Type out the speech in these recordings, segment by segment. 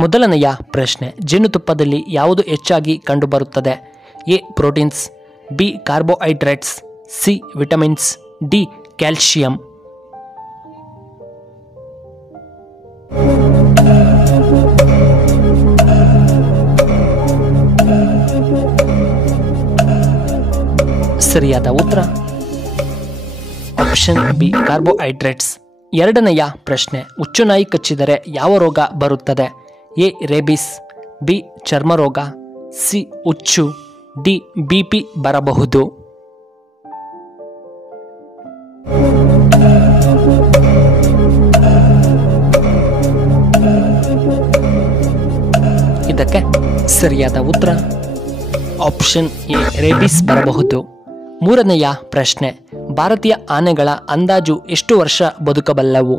ಮೊದಲನೆಯ ಪ್ರಶ್ನೆ, ಜೇನುತುಪ್ಪದಲ್ಲಿ ಯಾವುದು ಹೆಚ್ಚಾಗಿ ಕಂಡುಬರುತ್ತದೆ? A proteins, B carbohydrates, C vitamins, D calcium. ಸರಿಯಾದ ಉತ್ತರ ಆಪ್ಷನ್ ಬಿ ಕಾರ್ಬೋಹೈಡ್ರೇಟ್ಸ್. ಎರಡನೆಯ ಪ್ರಶ್ನೆ, ಹುಚ್ಚುನಾಯಿ ಕಚ್ಚಿದರೆ ಯಾವ ರೋಗ ಬರುತ್ತದೆ? ಎ ರೇಬಿಸ್, ಬಿ ಚರ್ಮರೋಗ, ಸಿ ಹುಚ್ಚು, ಡಿ ಬಿಪಿ ಬರಬಹುದು. ಇದಕ್ಕೆ ಸರಿಯಾದ ಉತ್ತರ ಆಪ್ಷನ್ ಎ ರೇಬಿಸ್ ಬರಬಹುದು. ಮೂರನೆಯ ಪ್ರಶ್ನೆ, ಭಾರತೀಯ ಆನೆಗಳ ಅಂದಾಜು ಎಷ್ಟು ವರ್ಷ ಬದುಕಬಲ್ಲವು?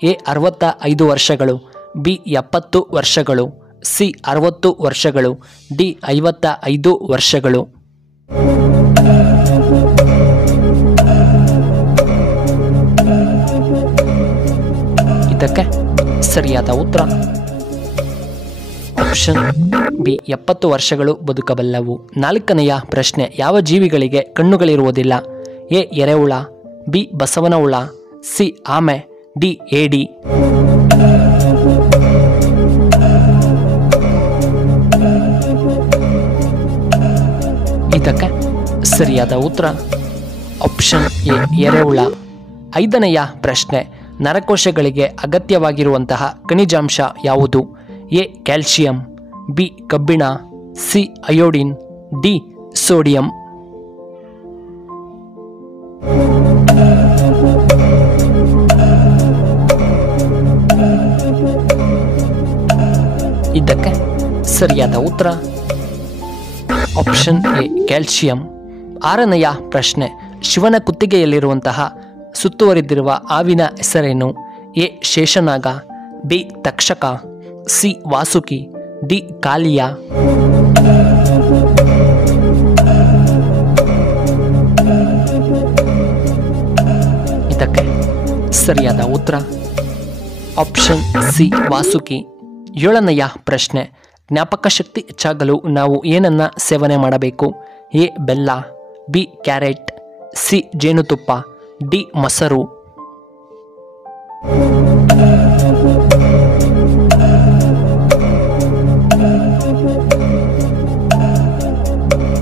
ಎ 65 ವರ್ಷಗಳು, ಬಿ 70 ವರ್ಷಗಳು, ಸಿ 60 ವರ್ಷಗಳು, ಡಿ 55 ವರ್ಷಗಳು. ಇದಕ್ಕೆ ಸರಿಯಾದ ಉತ್ತರ ಆಪ್ಷನ್ ಬಿ 70 ವರ್ಷಗಳು ಬದುಕಬಲ್ಲವು. ನಾಲ್ಕನೆಯ ಪ್ರಶ್ನೆ, ಯಾವ ಜೀವಿಗಳಿಗೆ ಕಣ್ಣುಗಳಿರುವುದಿಲ್ಲ? ಎ ಎರೆಹುಳ, ಬಿ ಬಸವನ ಹುಳ, ಸಿ ಆಮೆ, ಡಿ ಏಡಿ. ಇದಕ್ಕೆ ಸರಿಯಾದ ಉತ್ತರ ಆಪ್ಷನ್ ಎ ಎರೆಹುಳ. ಐದನೆಯ ಪ್ರಶ್ನೆ, ನರಕೋಶಗಳಿಗೆ ಅಗತ್ಯವಾಗಿರುವಂತಹ ಖನಿಜಾಂಶ ಯಾವುದು? ಎ ಕ್ಯಾಲ್ಸಿಯಂ, ಬಿ ಕಬ್ಬಿಣ, ಸಿ ಅಯೋಡಿನ್, ಡಿ ಸೋಡಿಯಂ. ಇದಕ್ಕೆ ಸರಿಯಾದ ಉತ್ತರ ಆಪ್ಷನ್ ಎ ಕ್ಯಾಲ್ಸಿಯಂ. ಆರನೆಯ ಪ್ರಶ್ನೆ, ಶಿವನ ಕುತ್ತಿಗೆಯಲ್ಲಿರುವಂತಹ ಸುತ್ತುವರಿದಿರುವ ಹಾವಿನ ಹೆಸರೇನು? A Sheshnag, B Takshak, C Vasuki, D Kaliya. ಇದಕ್ಕೆ ಸರಿಯಾದ ಉತ್ತರ ಆಪ್ಷನ್ ಸಿ ವಾಸುಕಿ. ಏಳನೆಯ ಪ್ರಶ್ನೆ, ಜ್ಞಾಪಕ ಶಕ್ತಿ ಹೆಚ್ಚಾಗಲು ನಾವು ಏನನ್ನ ಸೇವನೆ ಮಾಡಬೇಕು? ಎ ಬೆಲ್ಲ, ಬಿ ಕ್ಯಾರೆಟ್, ಸಿ ಜೇನುತುಪ್ಪ, ಡಿ ಮೊಸರು.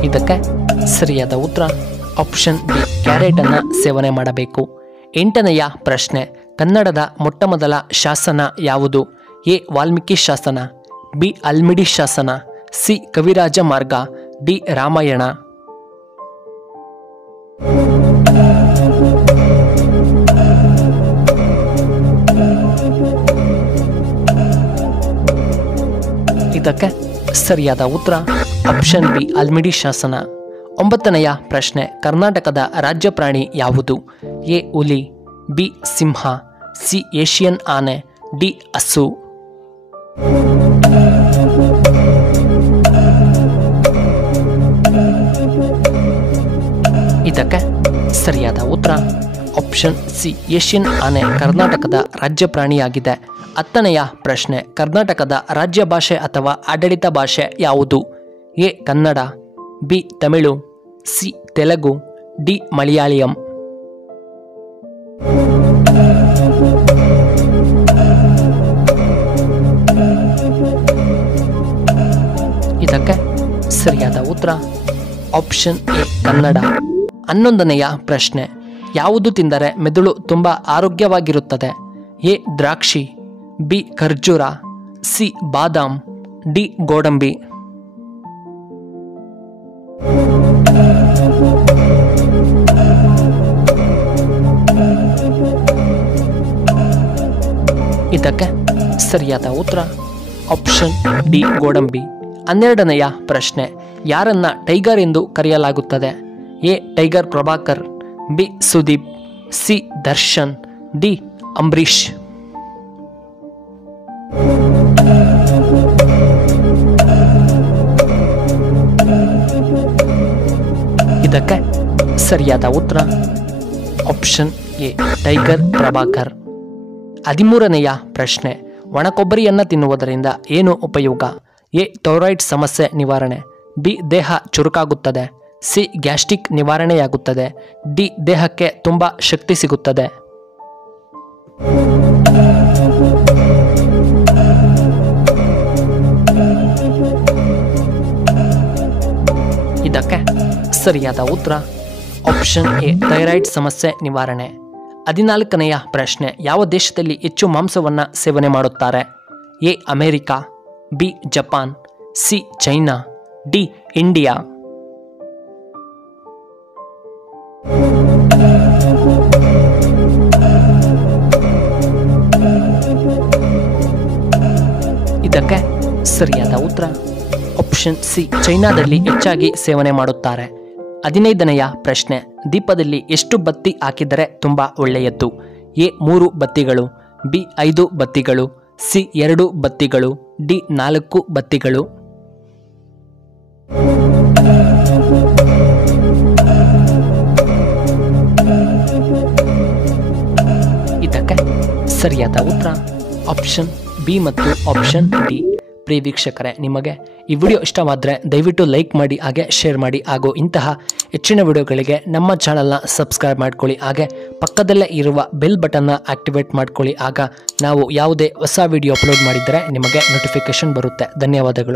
ಇದಕ್ಕೆ ಸರಿಯಾದ ಉತ್ತರ ಆಪ್ಷನ್ ಬಿ ಕ್ಯಾರೆಟ್ ಅನ್ನ ಸೇವನೆ ಮಾಡಬೇಕು. ಎಂಟನೆಯ ಪ್ರಶ್ನೆ, ಕನ್ನಡದ ಮೊಟ್ಟಮೊದಲ ಶಾಸನ ಯಾವುದು? ಎ ವಾಲ್ಮೀಕಿ ಶಾಸನ, ಬಿ ಅಲ್ಮಿಡಿ ಶಾಸನ, ಸಿ ಕವಿರಾಜ ಮಾರ್ಗ, ಡಿ ರಾಮಾಯಣ. ಇದಕ್ಕೆ ಸರಿಯಾದ ಉತ್ತರ ಆಪ್ಷನ್ ಬಿ ಅಲ್ಮಿಡಿ ಶಾಸನ. ಒಂಬತ್ತನೆಯ ಪ್ರಶ್ನೆ, ಕರ್ನಾಟಕದ ರಾಜ್ಯ ಪ್ರಾಣಿ ಯಾವುದು? ಎ ಹುಲಿ, ಬಿ ಸಿಂಹ, ಸಿ ಏಷಿಯನ್ ಆನೆ, ಡಿ ಹಸು. ಇದಕ್ಕೆ ಸರಿಯಾದ ಉತ್ತರ ಆಪ್ಷನ್ ಸಿ ಏಷಿಯನ್ ಆನೆ ಕರ್ನಾಟಕದ ರಾಜ್ಯ ಪ್ರಾಣಿಯಾಗಿದೆ. ಹತ್ತನೆಯ ಪ್ರಶ್ನೆ, ಕರ್ನಾಟಕದ ರಾಜ್ಯ ಭಾಷೆ ಅಥವಾ ಆಡಳಿತ ಭಾಷೆ ಯಾವುದು? A Kannada, B Tamil, C Telugu, D Malayalam. ಇದಕ್ಕೆ ಸರಿಯಾದ ಉತ್ತರ ಆಪ್ಷನ್ ಎ ಕನ್ನಡ. 11ನೆಯ ಪ್ರಶ್ನೆ, ಯಾವುದು ತಿಂದರೆ ಮೆದುಳು ತುಂಬ ಆರೋಗ್ಯವಾಗಿರುತ್ತದೆ? ಎ ದ್ರಾಕ್ಷಿ, ಬಿ ಖರ್ಜೂರ, ಸಿ ಬಾದಾಮ್, ಡಿ ಗೋಡಂಬಿ. ಇದಕ್ಕೆ ಸರಿಯಾದ ಉತ್ತರ ಆಪ್ಷನ್ ಡಿ ಗೋಡಂಬಿ. 12ನೆಯ ಪ್ರಶ್ನೆ, ಯಾರನ್ನ ಟೈಗರ್ ಎಂದು ಕರೆಯಲಾಗುತ್ತದೆ? A tiger Prabhakar, B Sudeep, C Darshan, D Ambareesh. ಇದಕ್ಕೆ ಸರಿಯಾದ ಉತ್ತರ ಆಪ್ಷನ್ ಎ ಟೈಗರ್ ಪ್ರಭಾಕರ್. 13ನೆಯ ಪ್ರಶ್ನೆ, ಒಣಕೊಬ್ಬರಿಯನ್ನು ತಿನ್ನುವುದರಿಂದ ಏನು ಉಪಯೋಗ? ಎ. ಥೈರಾಯ್ಡ್ ಸಮಸ್ಯೆ ನಿವಾರಣೆ. ಬಿ. ದೇಹ ಚುರುಕಾಗುತ್ತದೆ. ಸಿ. ಗ್ಯಾಸ್ಟ್ರಿಕ್ ನಿವಾರಣೆಯಾಗುತ್ತದೆ. ಡಿ. ದೇಹಕ್ಕೆ ತುಂಬ ಶಕ್ತಿ ಸಿಗುತ್ತದೆ. ಇದಕ್ಕೆ ಸರಿಯಾದ ಉತ್ತರ ಆಪ್ಷನ್ ಎ. ಥೈರಾಯ್ಡ್ ಸಮಸ್ಯೆ ನಿವಾರಣೆ. 14ನೆಯ ಪ್ರಶ್ನೆ. ಯಾವ ದೇಶದಲ್ಲಿ ಹೆಚ್ಚು ಮಾಂಸವನ್ನು ಸೇವನೆ ಮಾಡುತ್ತಾರೆ? A. America. B. Japan. C. China. D. India. ಇದಕ್ಕೆ ಸರಿಯಾದ ಉತ್ತರ ಆಪ್ಷನ್ ಸಿ. ಚೈನಾದಲ್ಲಿ ಹೆಚ್ಚಾಗಿ ಸೇವನೆ ಮಾಡುತ್ತಾರೆ. 15ನೆಯ ಪ್ರಶ್ನೆ. ದೀಪದಲ್ಲಿ ಎಷ್ಟು ಬತ್ತಿ ಹಾಕಿದರೆ ತುಂಬ ಒಳ್ಳೆಯದ್ದು? ಎ. 3 ಬತ್ತಿಗಳು. ಬಿ. 5 ಬತ್ತಿಗಳು. ಸಿ. 2 ಬತ್ತಿಗಳು. ಡಿ. 4 ಬತ್ತಿಗಳು. ಇದಕ್ಕೆ ಸರಿಯಾದ ಉತ್ತರ ಆಪ್ಷನ್ ಬಿ ಮತ್ತು ಆಪ್ಷನ್ ಡಿ. ಪ್ರಿಯ ವೀಕ್ಷಕರೇ, ನಿಮಗೆ ಈ ವಿಡಿಯೋ ಇಷ್ಟವಾದರೆ ದಯವಿಟ್ಟು ಲೈಕ್ ಮಾಡಿ, ಹಾಗೆ ಶೇರ್ ಮಾಡಿ, ಹಾಗೂ ಇಂತಹ ಹೆಚ್ಚಿನ ವಿಡಿಯೋಗಳಿಗೆ ನಮ್ಮ ಚಾನಲ್ನ ಸಬ್ಸ್ಕ್ರೈಬ್ ಮಾಡ್ಕೊಳ್ಳಿ. ಹಾಗೆ ಪಕ್ಕದಲ್ಲೇ ಇರುವ ಬೆಲ್ ಬಟನ್ನ ಆಕ್ಟಿವೇಟ್ ಮಾಡ್ಕೊಳ್ಳಿ. ಆಗ ನಾವು ಯಾವುದೇ ಹೊಸ ವಿಡಿಯೋ ಅಪ್ಲೋಡ್ ಮಾಡಿದರೆ ನಿಮಗೆ ನೋಟಿಫಿಕೇಶನ್ ಬರುತ್ತೆ. ಧನ್ಯವಾದಗಳು.